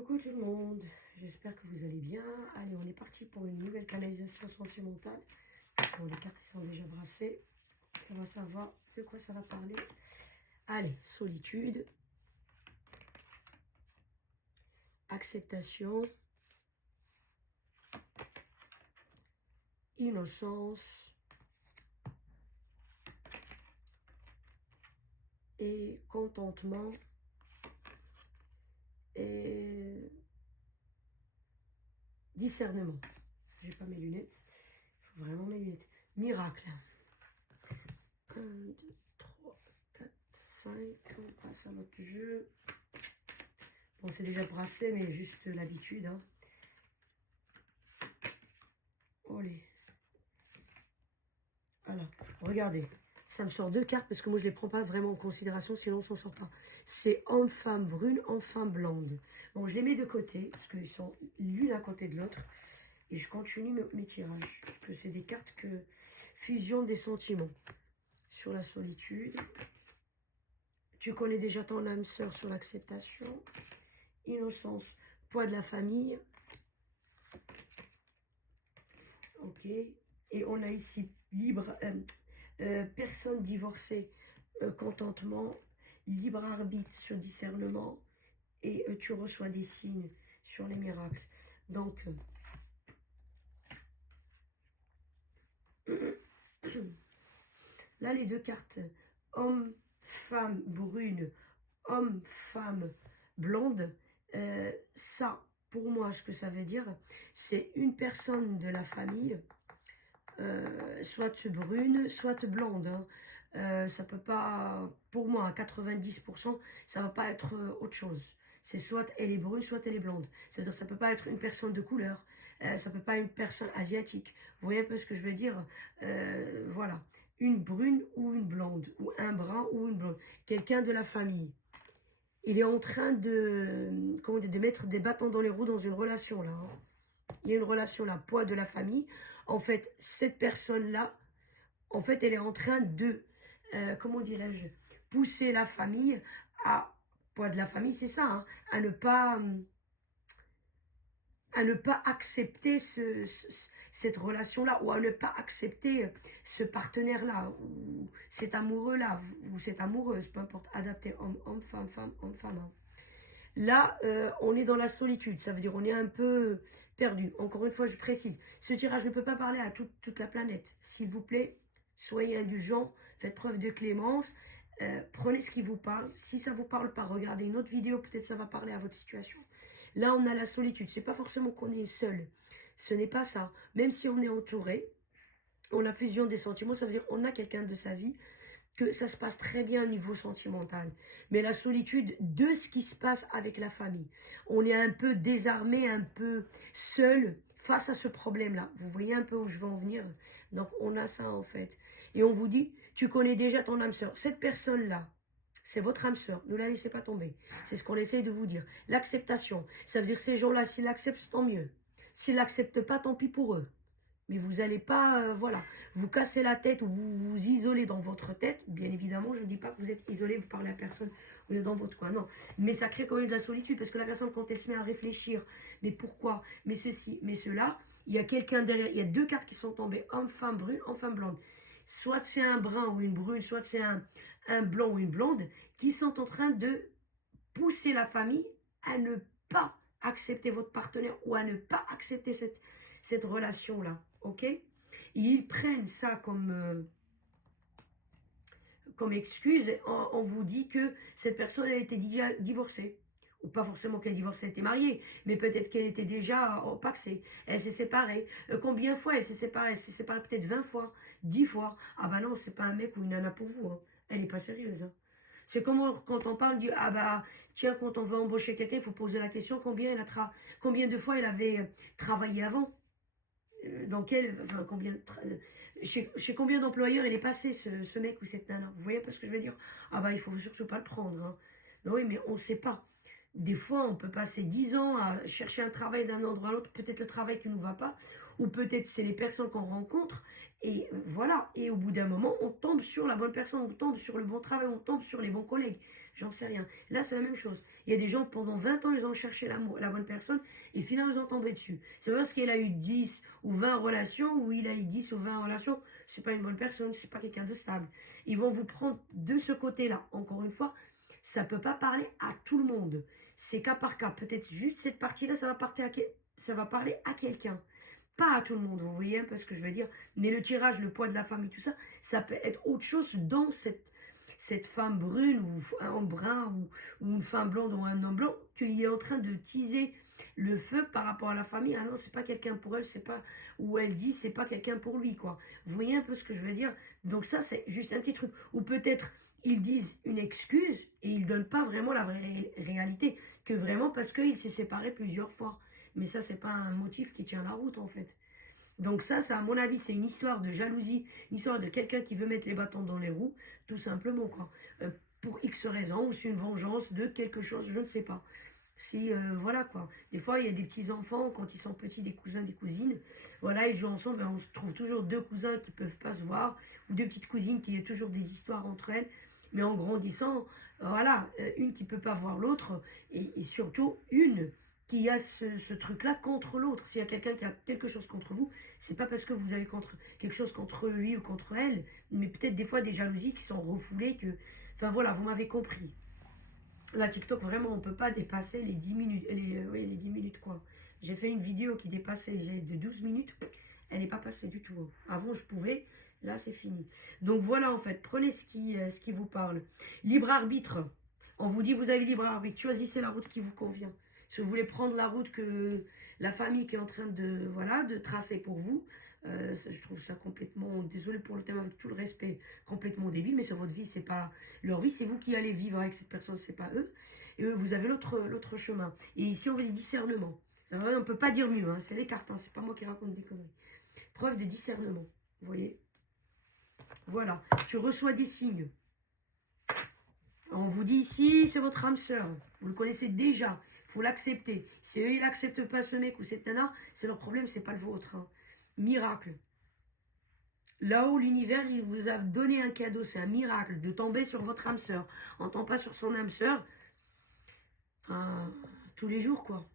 Coucou tout le monde, j'espère que vous allez bien. Allez, on est parti pour une nouvelle canalisation sentimentale. Bon, les cartes sont déjà brassées. On va savoir de quoi ça va parler. Allez, solitude, acceptation, innocence et contentement et discernement. J'ai pas mes lunettes, il faut vraiment mes lunettes. Miracle. 1, 2, 3, 4, 5, on passe à notre jeu. Bon, c'est déjà brassé, mais juste l'habitude. Hein. Allez. Voilà, regardez. Ça me sort deux cartes parce que moi, je ne les prends pas vraiment en considération, sinon on ne s'en sort pas. C'est homme-femme brune, homme-femme blonde. Bon, je les mets de côté parce qu'ils sont l'une à côté de l'autre. Et je continue mes tirages. Parce que c'est des cartes que fusion des sentiments. Sur la solitude. Tu connais déjà ton âme sœur sur l'acceptation. Innocence, poids de la famille. Ok. Et on a ici libre, personne divorcée, contentement, libre arbitre sur discernement. Et tu reçois des signes sur les miracles. Donc, là, les deux cartes, homme, femme brune, homme, femme blonde, ça, pour moi, ce que ça veut dire, c'est une personne de la famille, soit brune, soit blonde. Hein. Ça peut pas, pour moi, à 90%, ça va pas être autre chose. C'est soit elle est brune, soit elle est blonde. C'est-à-dire ça peut pas être une personne de couleur, ça peut pas être une personne asiatique. Vous voyez un peu ce que je veux dire? Voilà. Une brune ou une blonde, ou un brun ou une blonde. Quelqu'un de la famille. Il est en train de mettre des bâtons dans les roues dans une relation là. Hein. Il y a une relation là, poids de la famille. En fait, cette personne-là, en fait, elle est en train de, comment dirais-je, pousser la famille à, poids de la famille, c'est ça, hein, à ne pas accepter cette relation-là, ou à ne pas accepter ce partenaire-là, ou cet amoureux-là, ou cette amoureuse, peu importe, adapté homme, femme, femme, homme, femme. Hein. Là, on est dans la solitude, ça veut dire on est un peu perdu. Encore une fois, je précise, ce tirage ne peut pas parler à toute la planète. S'il vous plaît, soyez indulgents, faites preuve de clémence, prenez ce qui vous parle. Si ça ne vous parle pas, regardez une autre vidéo, peut-être ça va parler à votre situation. Là, on a la solitude, c'est pas forcément qu'on est seul, ce n'est pas ça. Même si on est entouré, on a fusion des sentiments, ça veut dire on a quelqu'un de sa vie, que ça se passe très bien au niveau sentimental. Mais la solitude de ce qui se passe avec la famille. On est un peu désarmé, un peu seul face à ce problème-là. Vous voyez un peu où je veux en venir? Donc, on a ça en fait. Et on vous dit, tu connais déjà ton âme sœur. Cette personne-là, c'est votre âme sœur. Ne la laissez pas tomber. C'est ce qu'on essaye de vous dire. L'acceptation. Ça veut dire ces gens-là, s'ils l'acceptent, tant mieux. S'ils l'acceptent pas, tant pis pour eux. Mais vous n'allez pas, voilà, vous casser la tête ou vous vous isoler dans votre tête. Bien évidemment, je ne dis pas que vous êtes isolé, vous parlez à personne, vous êtes dans votre coin. Non, mais ça crée quand même de la solitude parce que la personne, quand elle se met à réfléchir, mais pourquoi, mais ceci, mais cela, il y a quelqu'un derrière. Il y a deux cartes qui sont tombées, homme, femme brune, homme, femme blonde. Soit c'est un brun ou une brune, soit c'est un blanc ou une blonde qui sont en train de pousser la famille à ne pas accepter votre partenaire ou à ne pas accepter cette relation-là. Ok? Ils prennent ça comme excuse. On vous dit que cette personne a été déjà divorcée. Ou pas forcément qu'elle divorcée, elle était mariée, mais peut-être qu'elle était déjà paxée. Elle s'est séparée. Combien de fois elle s'est séparée? Elle s'est séparée peut-être 20 fois, 10 fois. Ah bah non, c'est pas un mec ou une nana pour vous. Hein. Elle n'est pas sérieuse. Hein. C'est comme quand on parle du ah bah tiens, quand on veut embaucher quelqu'un, il faut poser la question combien de fois elle avait travaillé avant. Dans quel, enfin, chez combien d'employeurs il est passé ce mec ou cette nana. Vous voyez un peu ce que je veux dire? Ah bah il faut surtout pas le prendre. Hein. Non, oui, mais on ne sait pas. Des fois, on peut passer 10 ans à chercher un travail d'un endroit à l'autre, peut-être le travail qui ne nous va pas, ou peut-être c'est les personnes qu'on rencontre, et voilà. Et au bout d'un moment, on tombe sur la bonne personne, on tombe sur le bon travail, on tombe sur les bons collègues. J'en sais rien. Là, c'est la même chose. Il Il y a des gens, pendant 20 ans, ils ont cherché l'amour, la bonne personne, et finalement, ils ont tombé dessus. C'est parce qu'il a eu 10 ou 20 relations, ou il a eu 10 ou 20 relations, c'est pas une bonne personne, c'est pas quelqu'un de stable. Ils vont vous prendre de ce côté-là. Encore une fois, ça peut pas parler à tout le monde. C'est cas par cas. Peut-être juste cette partie-là, ça va parler à quelqu'un. Pas à tout le monde, vous voyez un peu ce que je veux dire. Mais le tirage, le poids de la famille, tout ça, ça peut être autre chose dans cette femme brune ou un brun ou une femme blonde ou un homme blanc qu'il est en train de teaser le feu par rapport à la famille. Ah non, c'est pas quelqu'un pour elle, c'est pas, ou elle dit c'est pas quelqu'un pour lui, quoi. Vous voyez un peu ce que je veux dire. Donc ça, c'est juste un petit truc. Ou peut-être ils disent une excuse et ils donnent pas vraiment la vraie réalité, que vraiment parce qu'il s'est séparé plusieurs fois. Mais ça, c'est pas un motif qui tient la route, en fait. Donc ça, à mon avis, c'est une histoire de jalousie, une histoire de quelqu'un qui veut mettre les bâtons dans les roues, tout simplement, quoi. Pour X raisons, ou c'est une vengeance de quelque chose, je ne sais pas. Si, voilà, quoi. Des fois, il y a des petits-enfants, quand ils sont petits, des cousins, des cousines, voilà, ils jouent ensemble, ben, on se trouve toujours deux cousins qui peuvent pas se voir, ou deux petites cousines qui ont toujours des histoires entre elles, mais en grandissant, voilà, une qui peut pas voir l'autre, et surtout une qui a ce truc-là contre l'autre. S'il y a quelqu'un qui a quelque chose contre vous, c'est pas parce que vous avez quelque chose contre lui ou contre elle, mais peut-être des fois des jalousies qui sont refoulées que... Enfin voilà, vous m'avez compris. La TikTok, vraiment, on peut pas dépasser les 10 minutes. Oui, les 10 minutes, quoi. J'ai fait une vidéo qui dépassait de 12 minutes. Elle n'est pas passée du tout. Avant, je pouvais. Là, c'est fini. Donc voilà, en fait, prenez ce qui vous parle. Libre arbitre. On vous dit, vous avez libre arbitre. Choisissez la route qui vous convient. Si vous voulez prendre la route que la famille qui est en train de, voilà, de tracer pour vous, je trouve ça complètement, désolé pour le thème, avec tout le respect, complètement débile, mais c'est votre vie, c'est pas leur vie, c'est vous qui allez vivre avec cette personne, c'est pas eux. Et eux, vous avez l'autre chemin. Et ici, on veut du discernement. Vrai, on peut pas dire mieux, hein, c'est les cartes, hein, c'est pas moi qui raconte des conneries. Preuve de discernement, vous voyez. Voilà, tu reçois des signes. On vous dit ici, c'est votre âme sœur. Vous le connaissez déjà. Il faut l'accepter. Si eux, ils n'acceptent pas ce mec ou cette nana, c'est leur problème, c'est pas le vôtre. Hein. Miracle. Là-haut, l'univers, il vous a donné un cadeau. C'est un miracle de tomber sur votre âme sœur. On ne tombe pas sur son âme sœur. Enfin, tous les jours, quoi.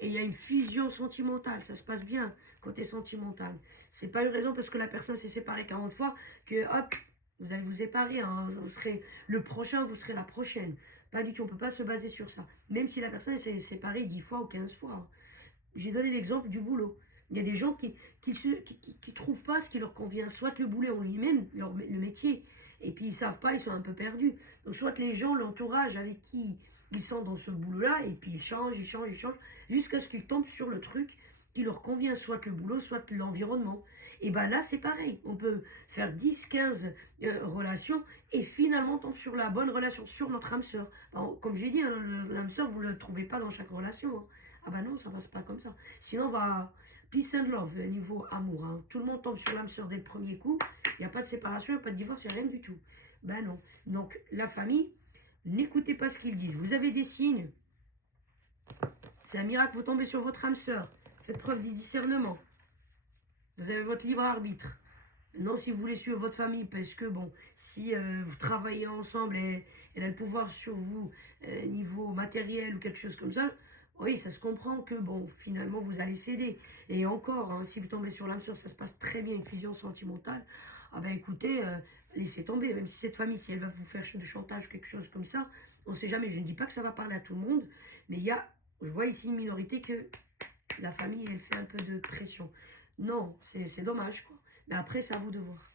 Et il y a une fusion sentimentale. Ça se passe bien, côté sentimental. C'est pas une raison parce que la personne s'est séparée 40 fois que, hop, vous allez vous séparer, hein. Vous serez le prochain, vous serez la prochaine. Pas du tout, on ne peut pas se baser sur ça. Même si la personne s'est séparée 10 fois ou 15 fois. Hein. J'ai donné l'exemple du boulot. Il y a des gens qui trouvent pas ce qui leur convient. Soit le boulot en lui-même, le métier. Et puis ils savent pas, ils sont un peu perdus. Donc soit les gens, l'entourage avec qui ils sont dans ce boulot-là, et puis ils changent, jusqu'à ce qu'ils tombent sur le truc qui leur convient, soit le boulot, soit l'environnement. Et bien là, c'est pareil. On peut faire 10, 15 relations et finalement tomber sur la bonne relation, sur notre âme sœur. Alors, comme j'ai dit, hein, l'âme sœur, vous ne le trouvez pas dans chaque relation. Hein. Ah ben non, ça ne passe pas comme ça. Sinon, bah, peace and love, niveau amour. Hein. Tout le monde tombe sur l'âme sœur dès le premier coup. Il n'y a pas de séparation, il n'y a pas de divorce, il n'y a rien du tout. Ben non. Donc, la famille, n'écoutez pas ce qu'ils disent. Vous avez des signes. C'est un miracle, vous tombez sur votre âme sœur. Faites preuve du discernement. Vous avez votre libre arbitre. Maintenant, si vous voulez suivre votre famille, parce que, bon, si vous travaillez ensemble et elle a le pouvoir sur vous, niveau matériel ou quelque chose comme ça, oui, ça se comprend que, bon, finalement, vous allez céder. Et encore, hein, si vous tombez sur l'âme sœur, ça se passe très bien, une fusion sentimentale. Ah ben, écoutez, laissez tomber. Même si cette famille, si elle va vous faire du chantage ou quelque chose comme ça, on ne sait jamais. Je ne dis pas que ça va parler à tout le monde, mais je vois ici une minorité que la famille, elle fait un peu de pression. Non, c'est dommage, quoi. Mais après, c'est à vous de voir.